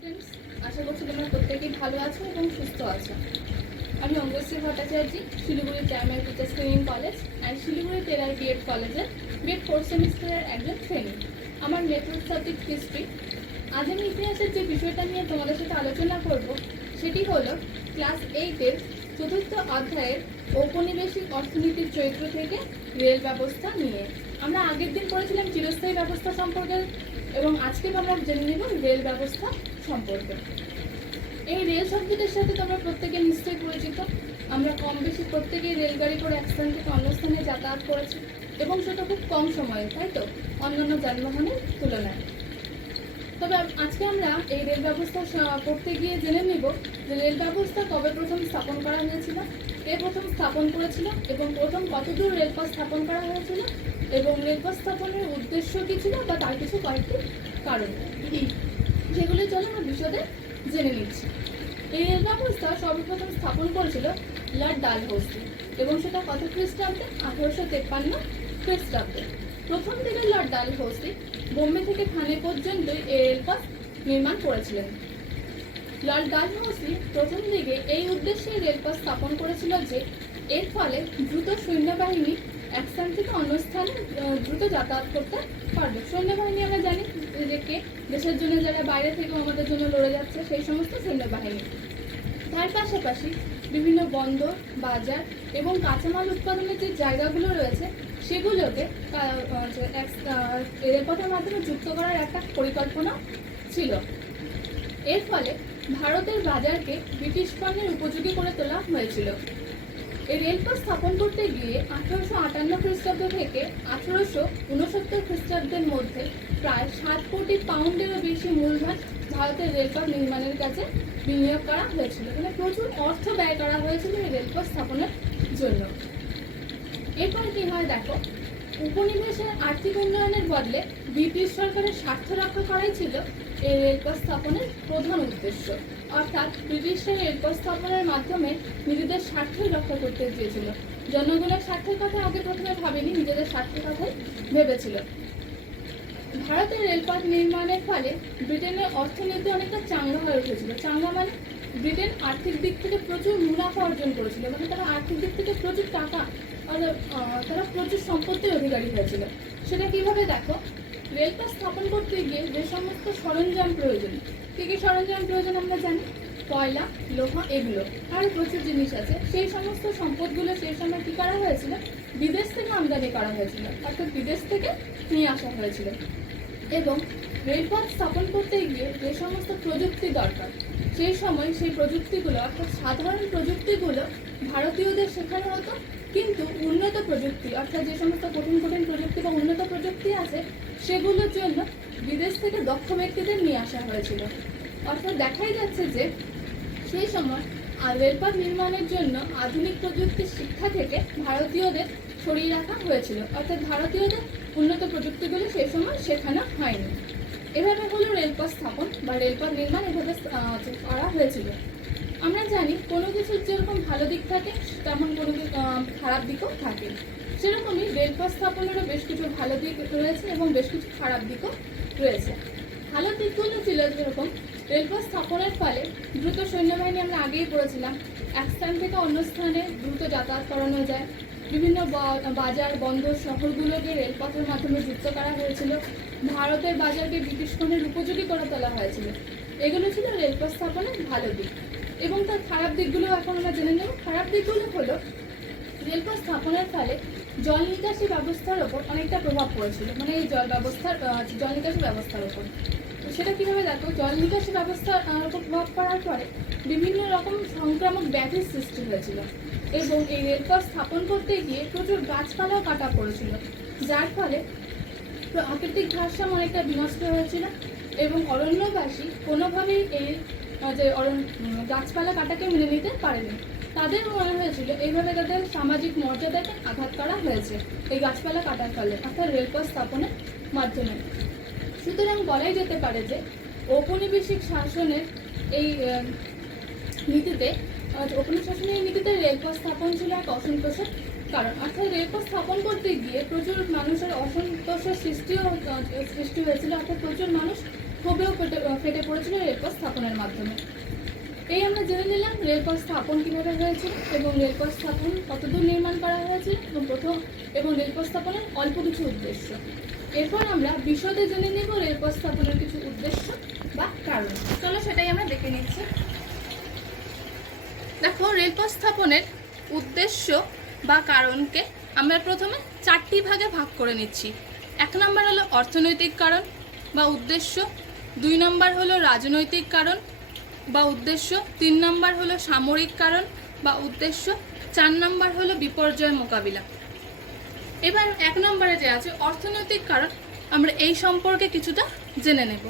Students, আশা করছি তোমরা প্রত্যেকেই ভালো আছো এবং সুস্থ আছো। আমি Angashree Bhattacharya, Siliguri primary teachers training college and Siliguri টেলার বিএড কলেজের বিএড ফোর্থ সেমিস্টারের একজন ট্রেনিং। আমার মেথড সাবজেক্ট হিস্ট্রি। আজ আমি ইতিহাসের যে বিষয়টা নিয়ে তোমাদের সাথে আলোচনা করব সেটি হলো ক্লাস 8-এর চতুর্থ অধ্যায়ের ঔপনিবেশিক অর্থনীতির চরিত্র থেকে রেল ব্যবস্থা নিয়ে। আমরা আগের দিন পড়েছিলাম চিরস্থায়ী ব্যবস্থা সম্পর্কে এবং আজকে আমরা জেনে নেব রেল ব্যবস্থা সম্পর্কে। এই রেল শব্দটির সাথে তোমরা প্রত্যেকে নিশ্চয়ই পরিচিত। আমরা কম বেশি প্রত্যেকেই রেলগাড়ি করে এক স্থান থেকে অন্য স্থানে যাতায়াত করেছি এবং সেটা খুব কম সময়ে, তাই তো, অন্যান্য যানবাহনের তুলনায়। তবে আজকে আমরা এই রেল ব্যবস্থা পড়তে গিয়ে জেনে নিব যে রেল ব্যবস্থা কবে প্রথম স্থাপন করা হয়েছিল, কে প্রথম স্থাপন করেছিল এবং প্রথম কতদূর রেলপথ স্থাপন করা হয়েছিল এবং রেলপথ স্থাপনের উদ্দেশ্য কী ছিল বা তার কিছু কয়েকটি কারণ, সেগুলি চলো আমরা বিশদে জেনে নিচ্ছি। এই রেল ব্যবস্থা সর্বপ্রথম স্থাপন করেছিল লর্ড ডালহৌসি এবং সেটা কত খ্রিস্টাব্দে? 1853 খ্রিস্টাব্দে। প্রথম দিকে লর্ড ডালহৌসি বোম্বে থেকে থানে পর্যন্ত এই রেলপথ নির্মাণ করেছিলেন। লর্ড ডালহৌসি প্রথম দিকে এই উদ্দেশ্যে রেলপথ স্থাপন করেছিল যে এর ফলে দ্রুত সৈন্যবাহিনী এক স্থান থেকে অন্য স্থানে দ্রুত যাতায়াত করতে পারবে। সৈন্যবাহিনী আমরা জানি যে কে দেশের জন্য, যারা বাইরে থেকে আমাদের জন্য লড়ে যাচ্ছে, সেই সমস্ত সৈন্যবাহিনী। তার পাশাপাশি বিভিন্ন বন্দর, বাজার এবং কাঁচামাল উৎপাদনের যে জায়গাগুলো রয়েছে সেগুলোকে রেলপথের মাধ্যমে যুক্ত করার একটা পরিকল্পনা ছিল। এর ফলে ভারতের বাজারকে ব্রিটিশ পণ্যের উপযোগী করে তোলা হয়েছিল। এই রেলপথ স্থাপন করতে গিয়ে 1858 খ্রিস্টাব্দ থেকে 1869 খ্রিস্টাব্দের মধ্যে প্রায় 7 কোটি পাউন্ডেরও বেশি মূলধন ভারতের রেলপথ নির্মাণের কাজে বিনিয়োগ করা হয়েছিল। মানে প্রচুর অর্থ ব্যয় করা হয়েছিল এই রেলপথ স্থাপনের জন্য। এরপর কি হয় দেখো, উপনিবেশের আর্থিক উন্নয়নের বদলে ব্রিটিশ সরকারের স্বার্থ রক্ষা করাই ছিল এই রেলপথ স্থাপনের প্রধান উদ্দেশ্য। অর্থাৎ ব্রিটিশরা রেলপথ স্থাপনের মাধ্যমে নিজেদের স্বার্থই রক্ষা করতে চেয়েছিল। জনগণের স্বার্থের কথা আগে প্রথমে ভাবেনি, নিজেদের স্বার্থের কথাই ভেবেছিল। ভারতের রেলপথ নির্মাণের ফলে ব্রিটেনের অর্থনীতি অনেকটা চাঙ্গা হয়ে উঠেছিল। চাঙ্গা মানে ব্রিটেন আর্থিক দিক থেকে প্রচুর মুনাফা অর্জন করেছিল, মানে তারা আর্থিক দিক থেকে প্রচুর টাকা, তারা প্রচুর সম্পত্তির অধিকারী হয়েছিল। সেটা কিভাবে দেখো, রেলপথ স্থাপন করতে গিয়ে যে সমস্ত সরঞ্জাম প্রয়োজন, কী কী সরঞ্জাম প্রয়োজন আমরা জানি, কয়লা, লোহা, এগুলো আরও প্রচুর জিনিস আছে। সেই সমস্ত সম্পদগুলো সেই সময় কী করা হয়েছিল, বিদেশ থেকে আমদানি করা হয়েছিল, অর্থাৎ বিদেশ থেকে নিয়ে আসা হয়েছিল। এবং রেলপথ স্থাপন করতে গিয়ে যে সমস্ত প্রযুক্তি দরকার, সেই সময় সেই প্রযুক্তিগুলো, অর্থাৎ সাধারণ প্রযুক্তিগুলো ভারতীয়দের শেখানো হতো, কিন্তু উন্নত প্রযুক্তি, অর্থাৎ যে সমস্ত কঠিন কঠিন প্রযুক্তি বা উন্নত প্রযুক্তি আছে সেগুলোর জন্য বিদেশ থেকে দক্ষ ব্যক্তিদের নিয়ে আসা হয়েছিল। অর্থাৎ দেখাই যাচ্ছে যে সেই সময় রেলপথ নির্মাণের জন্য আধুনিক প্রযুক্তির শিক্ষা থেকে ভারতীয়দের সরিয়ে রাখা হয়েছিল, অর্থাৎ ভারতীয়দের উন্নত প্রযুক্তিগুলো সেই সময় শেখানো হয়নি। এভাবে হলো রেলপথ স্থাপন বা রেলপথ নির্মাণ এভাবে করা হয়েছিল। আমরা জানি কোনো কিছুর যেরকম ভালো দিক থাকে তেমন কোনো খারাপ দিকও থাকে, সেরকমই রেলপথ স্থাপনেরও বেশ কিছু ভালো দিক রয়েছে এবং বেশ কিছু খারাপ দিকও রয়েছে। ভালো দিকগুলো ছিল যেরকম রেলপথ স্থাপনের ফলে দ্রুত সৈন্যবাহিনী, আমরা আগেই পড়েছিলাম, এক স্থান থেকে অন্য স্থানে দ্রুত যাতায়াত করানো যায়। বিভিন্ন বাজার, বন্দর, শহরগুলোকে রেলপথের মাধ্যমে যুক্ত করা হয়েছিল। ভারতের বাজারকে ব্রিটিশ পণ্যের উপযোগী করে তোলা হয়েছিল। এগুলো ছিল রেলপথ স্থাপনের ভালো দিক। এবং তার খারাপ দিকগুলো এখন আমরা জেনে নেব। খারাপ দিকগুলো হলো রেলপথ স্থাপনের ফলে জল নিকাশি ব্যবস্থার ওপর অনেকটা প্রভাব পড়েছিল, মানে এই জল নিকাশি ব্যবস্থার ওপর। সেটা কীভাবে দেখো, জল নিকাশি ব্যবস্থার ওপর প্রভাব পড়ার পরে বিভিন্ন রকম সংক্রামক ব্যাধির সৃষ্টি হয়েছিল এবং এই রেলপথ স্থাপন করতে গিয়ে প্রচুর গাছপালাও কাটা পড়েছিল, যার ফলে প্রাকৃতিক ভারসাম্য অনেকটা বিনষ্ট হয়েছিল এবং অরণ্যবাসী কোনোভাবেই এই যে গাছপালা কাটাকে মেনে নিতে পারেনি। তাদের মনে হয়েছিল এইভাবে তাদের সামাজিক মর্যাদাকে আঘাত করা হয়েছে এই গাছপালা কাটার ফলে, অর্থাৎ রেলপথ স্থাপনের মাধ্যমে। সুতরাং বলাই যেতে পারে যে ঔপনিবেশিক শাসনের এই নীতিতে রেলপথ স্থাপন ছিল এক অসন্তোষের কারণ। অর্থাৎ রেলপথ স্থাপন করতে গিয়ে প্রচুর মানুষের অসন্তোষের সৃষ্টি হয়েছিল, অর্থাৎ প্রচুর মানুষ ক্ষোভেও ফেটে পড়েছিল রেলপথ স্থাপনের মাধ্যমে। এই আমরা জেনে নিলাম রেলপথ স্থাপন কিভাবে হয়েছিল এবং রেলপথ স্থাপন কতদূর নির্মাণ করা হয়েছিল এবং রেলপথ স্থাপনের অল্প কিছু উদ্দেশ্য। এরপর আমরা বিশদে জেনে নেব রেলপথ স্থাপনের কিছু উদ্দেশ্য বা কারণ। চলো সেটাই আমরা দেখে নিচ্ছি। দেখো, রেলপথ স্থাপনের উদ্দেশ্য বা কারণকে আমরা প্রথমে 4টি ভাগে ভাগ করে নিচ্ছি। 1 নম্বর হলো অর্থনৈতিক কারণ বা উদ্দেশ্য, 2 নম্বর হলো রাজনৈতিক কারণ বা উদ্দেশ্য, 3 নম্বর হলো সামরিক কারণ বা উদ্দেশ্য, 4 নম্বর হলো বিপর্যয় মোকাবিলা। এবার 1 নম্বরে যে আছে অর্থনৈতিক কারণ, আমরা এই সম্পর্কে কিছুটা জেনে নেব।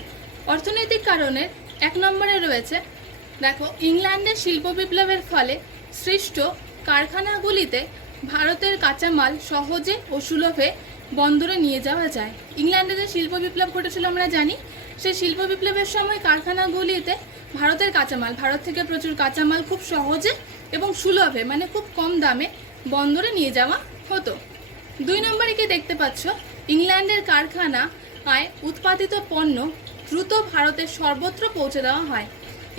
অর্থনৈতিক কারণের 1 নম্বরে রয়েছে, দেখো, ইংল্যান্ডের শিল্প বিপ্লবের ফলে সৃষ্ট কারখানাগুলিতে ভারতের কাঁচামাল সহজে ও সুলভে বন্দরে নিয়ে যাওয়া যায়। ইংল্যান্ডে যে শিল্প বিপ্লব ঘটেছিল আমরা জানি, সেই শিল্প বিপ্লবের সময় কারখানাগুলিতে ভারতের কাঁচামাল, ভারত থেকে প্রচুর কাঁচামাল খুব সহজে এবং সুলভে মানে খুব কম দামে বন্দরে নিয়ে যাওয়া হতো। 2 নম্বরে কি দেখতে পাচ্ছ, ইংল্যান্ডের কারখানায় উৎপাদিত পণ্য দ্রুত ভারতের সর্বত্র পৌঁছে দেওয়া হয়।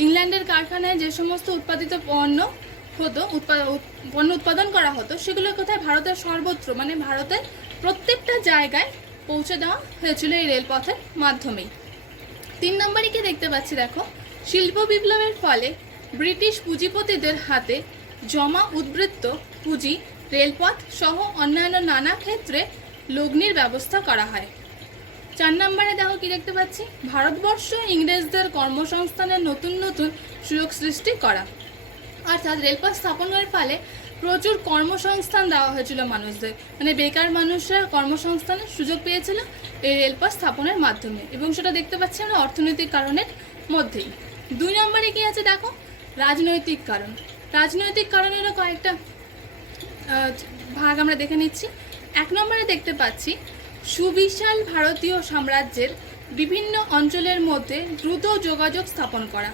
ইংল্যান্ডের কারখানায় যে সমস্ত উৎপাদিত পণ্য উৎপাদন করা হতো সেগুলো কোথায়, ভারতের সর্বত্র মানে ভারতের প্রত্যেকটা জায়গায় পৌঁছে দেওয়া হয়েছিল এই রেলপথের মাধ্যমেই। 3 নম্বরে কি দেখতে পাচ্ছি, দেখো, শিল্প বিপ্লবের ফলে ব্রিটিশ পুঁজিপতিদের হাতে জমা উদ্বৃত্ত পুঁজি রেলপথ সহ অন্যান্য নানা ক্ষেত্রে লগ্নির ব্যবস্থা করা হয়। 4 নম্বরে দেখো কি দেখতে পাচ্ছি, ভারতবর্ষ ইংরেজদের কর্মসংস্থানের নতুন নতুন সুযোগ সৃষ্টি করা। অর্থাৎ রেলপথ স্থাপনের ফলে প্রচুর কর্মসংস্থান দেওয়া হয়েছিল মানুষদের, মানে বেকার মানুষরা কর্মসংস্থানের সুযোগ পেয়েছিল এই রেলপথ স্থাপনের মাধ্যমে, এবং সেটা দেখতে পাচ্ছি আমরা অর্থনৈতিক কারণের মধ্যেই। 2 নম্বরে কি আছে, দেখো, রাজনৈতিক কারণ। রাজনৈতিক কারণেরও কয়েকটা ভাগ আমরা দেখে নিচ্ছি। 1 নম্বরে দেখতে পাচ্ছি, সুবিশাল ভারতীয় সাম্রাজ্যের বিভিন্ন অঞ্চলের মধ্যে দ্রুত যোগাযোগ স্থাপন করা।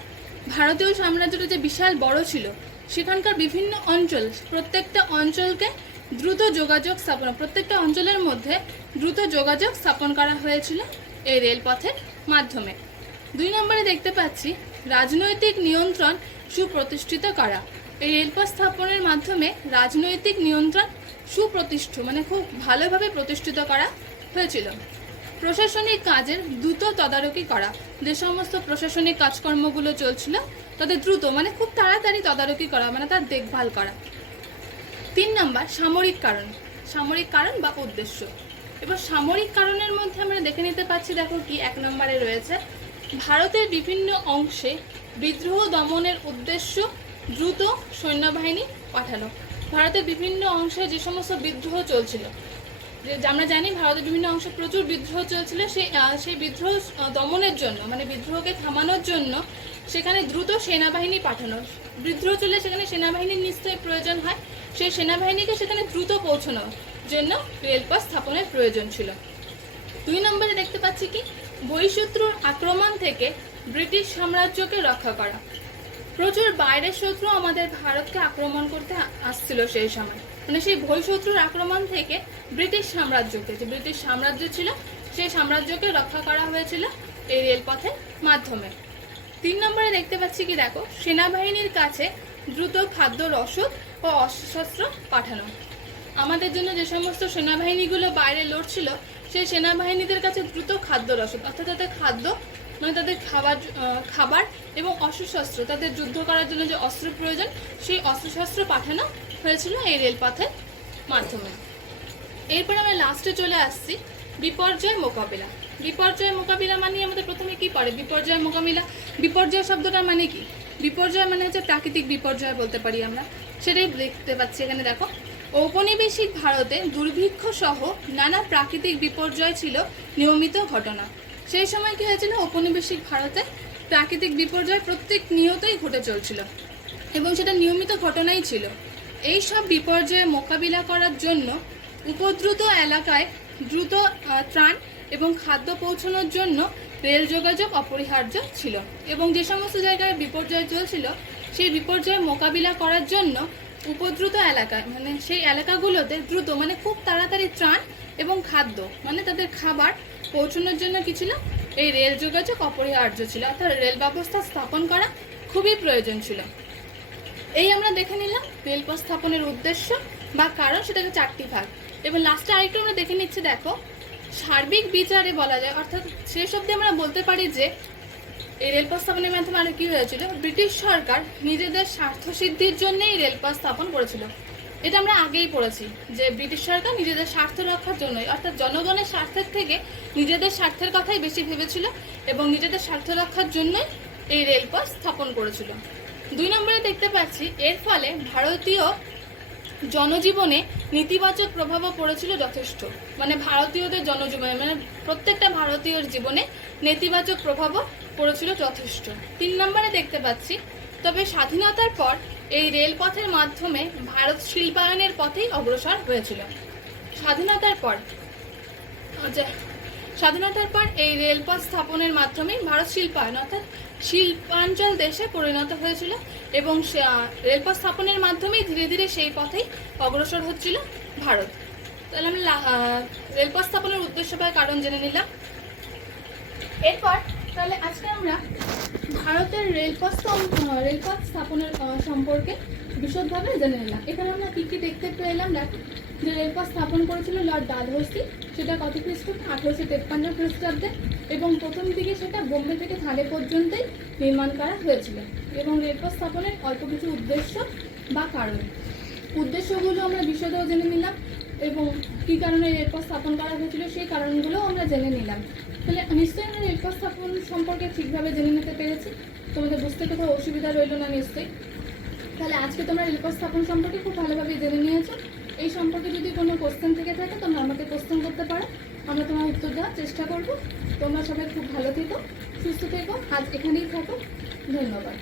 ভারতীয় সাম্রাজ্যটা যে বিশাল বড় ছিল, সেখানকার বিভিন্ন অঞ্চল, প্রত্যেকটা অঞ্চলকে দ্রুত যোগাযোগ স্থাপন, প্রত্যেকটা অঞ্চলের মধ্যে দ্রুত যোগাযোগ স্থাপন করা হয়েছিল এই রেলপথের মাধ্যমে। 2 নম্বরে দেখতে পাচ্ছি, রাজনৈতিক নিয়ন্ত্রণ সুপ্রতিষ্ঠিত করা। এই রেলপথ স্থাপনের মাধ্যমে রাজনৈতিক নিয়ন্ত্রণ সুপ্রতিষ্ঠিত মানে খুব ভালোভাবে প্রতিষ্ঠিত করা হয়েছিল। প্রশাসনিক কাজের দ্রুত তদারকি করা, যে সমস্ত প্রশাসনিক কাজকর্মগুলো চলছিল তাদের দ্রুত মানে খুব তাড়াতাড়ি তদারকি করা, মানে তার দেখভাল করা। 3 নম্বর সামরিক কারণ, সামরিক কারণ বা উদ্দেশ্য। এবার সামরিক কারণের মধ্যে আমরা দেখে নিতে পাচ্ছি, দেখো কি 1 নম্বরে রয়েছে, ভারতের বিভিন্ন অংশে বিদ্রোহ দমনের উদ্দেশ্য দ্রুত সৈন্যবাহিনী পাঠানো। ভারতের বিভিন্ন অংশে যে সমস্ত বিদ্রোহ চলছিল, আমরা জানি ভারতের বিভিন্ন অংশে প্রচুর বিদ্রোহ চলছিল, সেই বিদ্রোহ দমনের জন্য মানে বিদ্রোহকে থামানোর জন্য সেখানে দ্রুত সেনাবাহিনী পাঠানো। বিদ্রোহ চলে সেখানে সেনাবাহিনীর নিশ্চয়ই প্রয়োজন হয়, সেই সেনাবাহিনীকে সেখানে দ্রুত পৌঁছানোর জন্য রেলপথ স্থাপনের প্রয়োজন ছিল। 2 নম্বরে দেখতে পাচ্ছি কি, বহিঃশত্রুর আক্রমণ থেকে ব্রিটিশ সাম্রাজ্যকে রক্ষা করা। প্রচুর বাইরের শত্রু আমাদের ভারতকে আক্রমণ করতে আসছিল সেই সময়, মানে সেই বহিঃশত্রুর আক্রমণ থেকে ব্রিটিশ সাম্রাজ্যকে, যে ব্রিটিশ সাম্রাজ্য ছিল সেই সাম্রাজ্যকে রক্ষা করা হয়েছিল এই রেলপথের মাধ্যমে। 3 নম্বরে দেখতে পাচ্ছি কি, দেখো, সেনাবাহিনীর কাছে দ্রুত খাদ্য রসদ ও অস্ত্রশস্ত্র পাঠানো। আমাদের জন্য যে সমস্ত সেনাবাহিনীগুলো বাইরে লড়ছিল সেই সেনাবাহিনীদের কাছে দ্রুত খাদ্য রসদ, অর্থাৎ তাদের খাদ্য মানে তাদের খাবার এবং অস্ত্রশস্ত্র, তাদের যুদ্ধ করার জন্য যে অস্ত্র প্রয়োজন সেই অস্ত্রশস্ত্র পাঠানো হয়েছিল এই রেলপথের মাধ্যমে। এরপর আমরা লাস্টে চলে আসছি বিপর্যয় মোকাবিলা। বিপর্যয় মোকাবিলা মানে আমাদের প্রথমে কি পড়ে, বিপর্যয় মোকাবিলা। বিপর্যয় শব্দটার মানে কি, বিপর্যয় মানে হচ্ছে প্রাকৃতিক বিপর্যয় বলতে পারি আমরা, সেটাই দেখতে পাচ্ছি এখানে। দেখো, ঔপনিবেশিক ভারতে দুর্ভিক্ষ সহ নানা প্রাকৃতিক বিপর্যয় ছিল নিয়মিত ঘটনা। সেই সময় কি হয়েছিল, ঔপনিবেশিক ভারতে প্রাকৃতিক বিপর্যয় প্রত্যেক নিয়তই ঘটে চলছিল এবং সেটা নিয়মিত ঘটনাই ছিল। এই সব বিপর্যয়ে মোকাবিলা করার জন্য উপদ্রুত এলাকায় দ্রুত ত্রাণ এবং খাদ্য পৌঁছানোর জন্য রেল যোগাযোগ অপরিহার্য ছিল, এবং যে সমস্ত জায়গায় বিপর্যয় চলছিল সেই বিপর্যয় মোকাবিলা করার জন্য উপদ্রুত এলাকায় মানে সেই এলাকাগুলোতে দ্রুত মানে খুব তাড়াতাড়ি ত্রাণ এবং খাদ্য মানে তাদের খাবার পৌঁছানোর জন্য কি ছিল, এই রেল যোগাযোগ অপরিহার্য ছিল, অর্থাৎ রেল ব্যবস্থা স্থাপন করা খুবই প্রয়োজন ছিল। এই আমরা দেখে নিলাম রেলপথ স্থাপনের উদ্দেশ্য বা কারণ, সেটাকে 4টি ভাগ। এবং লাস্টে আরেকটু আমরা দেখে নিচ্ছি, দেখো সার্বিক বিচারে বলা যায়, অর্থাৎ শেষ অবধি আমরা বলতে পারি যে এই রেলপথ স্থাপনের মাধ্যমে আর কি হয়েছিল, ব্রিটিশ সরকার নিজেদের স্বার্থ সিদ্ধির জন্যই রেলপথ স্থাপন করেছিল। এটা আমরা আগেই পড়েছি যে ব্রিটিশ সরকার নিজেদের স্বার্থ রক্ষার জন্যই, অর্থাৎ জনগণের স্বার্থের থেকে নিজেদের স্বার্থের কথাই বেশি ভেবেছিল এবং নিজেদের স্বার্থ রক্ষার জন্যই এই রেলপথ স্থাপন করেছিল। 2 নম্বরে দেখতে পাচ্ছি এর ফলে ভারতীয় জনজীবনে নেতিবাচক প্রভাবও পড়েছিল যথেষ্ট, মানে ভারতীয়দের জনজীবনে, মানে প্রত্যেকটা ভারতীয়র জীবনে নেতিবাচক প্রভাবও পড়েছিল যথেষ্ট। 3 নম্বরে দেখতে পাচ্ছি তবে স্বাধীনতার পর এই রেলপথের মাধ্যমে ভারত শিল্পায়নের পথেই অগ্রসর হয়েছিল। স্বাধীনতার পর এই রেলপথ স্থাপনের মাধ্যমে ভারত শিল্পায়ন অর্থাৎ শিল্পাঞ্চল দেশে পরিণত হয়েছিল এবং রেলপথ স্থাপনের মাধ্যমেই ধীরে ধীরে সেই পথেই অগ্রসর হচ্ছিল ভারত। তাহলে আমরা রেলপথ স্থাপনের উদ্দেশ্য বা কারণ জেনে নিলাম। এরপর তাহলে আজকে আমরা ভারতের রেলপথ স্থাপনের সম্পর্কে বিশদভাবে জেনে নিলাম। এখানে আমরা কি কি দেখতে পেলাম, দেখো যে রেলপথ স্থাপন করেছিল লর্ড ডালহৌসি, সেটা কত খ্রিস্টাব্দে, 1853 খ্রিস্টাব্দে, এবং প্রথম দিকে সেটা বোম্বে থেকে থানে পর্যন্তই নির্মাণ করা হয়েছিল। এবং রেলপথ স্থাপনের অল্প কিছু উদ্দেশ্য বা কারণ, উদ্দেশ্যগুলো আমরা বিশদেও জেনে নিলাম এবং কী কারণে রেলপথ স্থাপন করা হয়েছিল সেই কারণগুলোও আমরা জেনে নিলাম। তাহলে নিশ্চয়ই আমরা রেলপথ স্থাপন সম্পর্কে ঠিকভাবে জেনে নিতে পেরেছি, তোমাদের বুঝতে কোথাও অসুবিধা রইল না নিশ্চয়ই। তাহলে আজকে তোমরা রেলপথ স্থাপন সম্পর্কে খুব ভালোভাবে জেনে নিয়েছো। এই সম্পর্কে যদি কোনো কোশ্চেন থেকে থাকে তোমরা আমাকে কোশ্চেন করতে পারো, আমরা তোমার উত্তর দেওয়ার চেষ্টা করব। তোমরা সবাই খুব ভালো থেকো, সুস্থ থেকো, আজ এখানেই থাকো, ধন্যবাদ।